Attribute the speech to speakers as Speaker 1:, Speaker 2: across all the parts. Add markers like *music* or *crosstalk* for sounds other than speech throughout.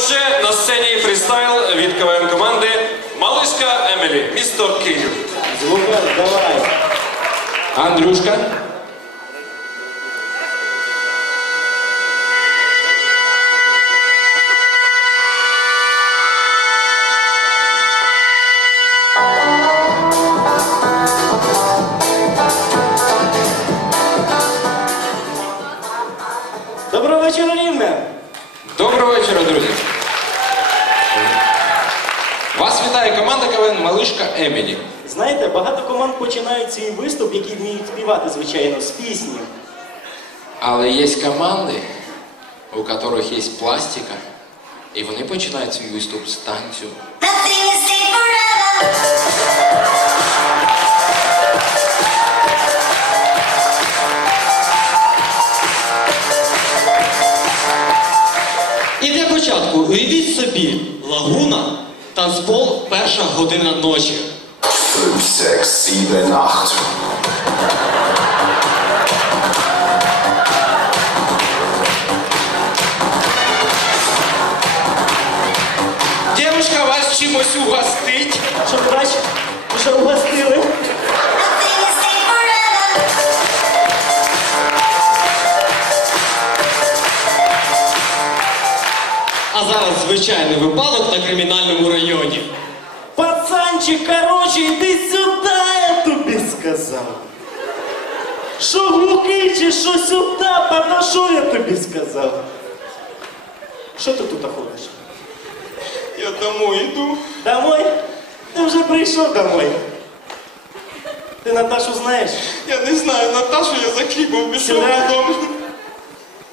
Speaker 1: Отже, на сцені фрістайл від КВН команди Малиська Емілі, місто Київ.
Speaker 2: Звукар, давай.
Speaker 3: Андрюшка.
Speaker 2: Доброго вечора, Рівне.
Speaker 3: Доброго вечора, друзі. Вас вітає команда КВН Малишка Емілі.
Speaker 2: Знаєте, багато команд починають свій виступ, які вміють співати, звичайно, з пісні.
Speaker 3: Але є команди, у яких є пластика, і вони починають свій виступ з танцю.
Speaker 4: Nothing is stay forever.
Speaker 5: Танцпол, перша година ночі.
Speaker 6: 5, 6, 7, 8.
Speaker 5: А зараз звичайний випадок на кримінальному районі.
Speaker 2: Пацанчик, короче, іди сюди, я тобі сказав. Що глухий чи що сюди, та що я тобі сказав? Що ти тут ходиш?
Speaker 5: Я домой йду.
Speaker 2: Домой? Ти вже прийшов домой. Ти Наташу знаєш?
Speaker 5: Я не знаю, Наташу я за хлібом пішов
Speaker 2: Сюди.
Speaker 5: додому.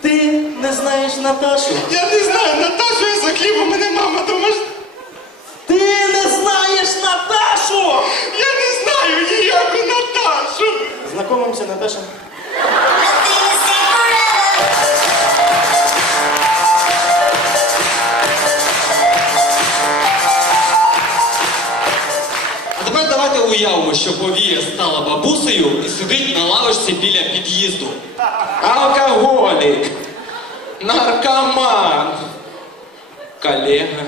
Speaker 2: Ти не знаєш Наташу?
Speaker 5: Я не знаю, Наташу я за хлібом, мене мама дома.
Speaker 2: Ти не знаєш Наташу!
Speaker 5: Я не знаю ніяку Наташу.
Speaker 2: Знакомимося, Наташа.
Speaker 5: Уявимо, що повія стала бабусею і сидить на лавочці біля під'їзду.
Speaker 3: Алкоголік, наркоман,
Speaker 4: forever.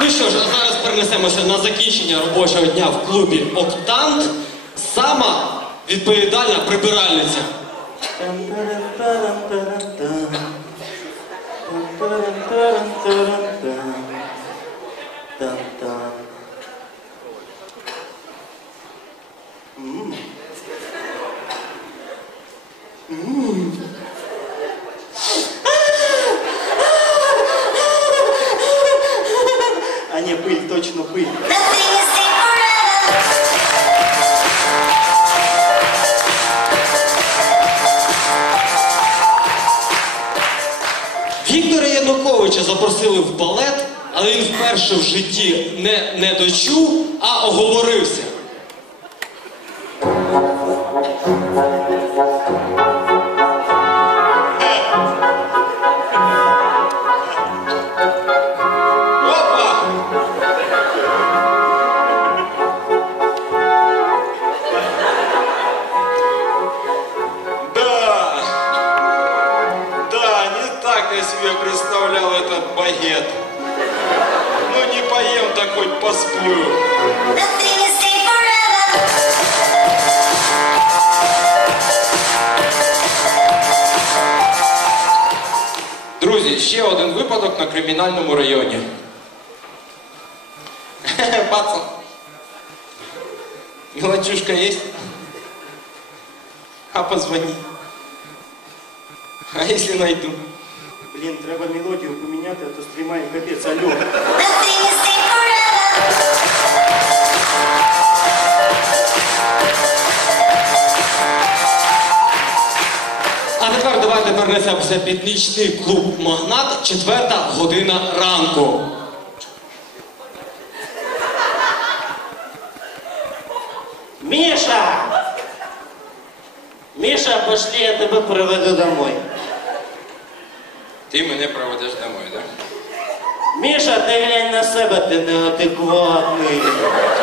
Speaker 5: Ну що ж, зараз перенесемося на закінчення робочого дня в клубі Октант. Сама відповідальна прибиральниця.
Speaker 2: А не, пыль, точно пыль.
Speaker 5: Віктора Януковича запросили в балет, але він вперше в житті не, не дочув, а оговорився.
Speaker 3: Багет. Ну не поем, так хоть посплю.
Speaker 4: Nothing is
Speaker 3: Друзі, ще один випадок на кримінальному районі. *laughs* Пацан. Мелочушка есть? А позвони. А если найду?
Speaker 2: Блін, треба мелодію поміняти, а то стрімає капець, алло.
Speaker 4: Nothing is stay forever.
Speaker 5: Давайте перенесемося під нічний клуб Магнат, четверта година ранку.
Speaker 2: Миша! Миша, пошли, я тебе приведу домой.
Speaker 3: Ти мене проведеш домой, так?
Speaker 2: Міша, ти глянь на себе, ти неадекватний.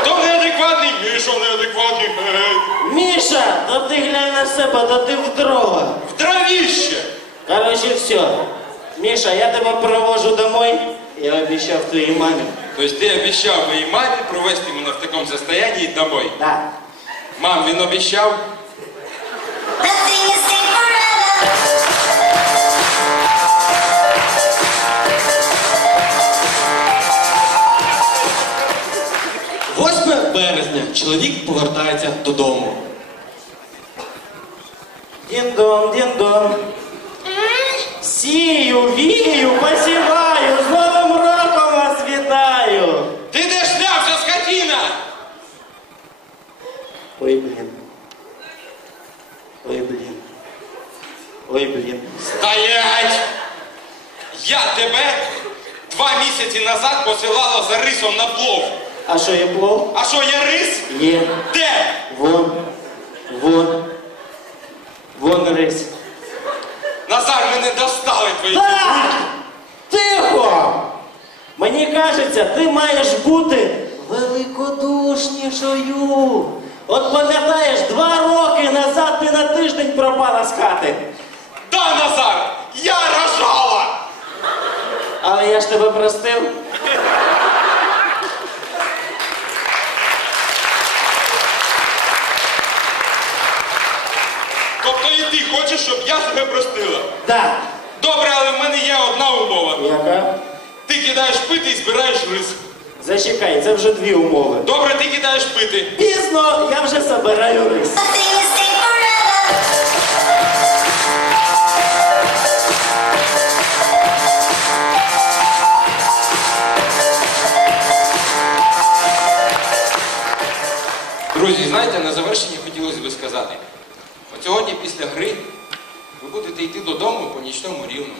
Speaker 3: Хто неадекватний? Міша неадекватний.
Speaker 2: Міша, да ти глянь на себе, да ти в дрова.
Speaker 3: В дровіще!
Speaker 2: Короче, все. Міша, я тебе провожу домой. Я обіцяв твоїй мамі.
Speaker 3: То есть ты обещал моей маме провести меня в таком состоянии домой.
Speaker 2: Да.
Speaker 3: Мам, він
Speaker 4: forever.
Speaker 5: 8 березня чоловік повертається додому.
Speaker 2: Дін-дон, дін-дон. Сію, вію, посіваю, з Новим роком вас вітаю.
Speaker 3: Ти де шлявся, скотина?
Speaker 2: Ой, блін. Ой, блін. Ой, блін.
Speaker 3: Стоять! Я тебе два місяці назад посилала за рисом на плов.
Speaker 2: А що є плов?
Speaker 3: А що, я рис?
Speaker 2: Є.
Speaker 3: Де?
Speaker 2: Вон. Вон кажеться, ти маєш бути великодушнішою. От пам'ятаєш, два роки назад ти на тиждень пропала з хати.
Speaker 3: Да, Назар! Я рожала!
Speaker 2: Але я ж тебе простив.
Speaker 3: Тобто і ти хочеш, щоб я тебе простила?
Speaker 2: Так.
Speaker 3: Добре, але в мене є одна умова.
Speaker 2: Яка?
Speaker 3: Ти збираєш рис.
Speaker 2: Зачекай, це вже дві умови.
Speaker 3: Добре, ти кидаєш пити.
Speaker 2: Пізно, я вже забираю рис.
Speaker 3: Друзі, знаєте, на завершення хотілося би сказати. От сьогодні після гри ви будете йти додому по нічному рівному.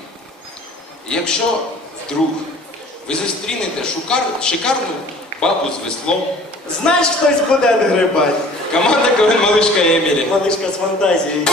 Speaker 3: І якщо вдруг ви зустрінете шукар, шикарну бабу з веслом,
Speaker 2: Знаєш, хтось буде грибати?
Speaker 3: команда КВН Малишка Емілі.
Speaker 2: Малишка з фантазією.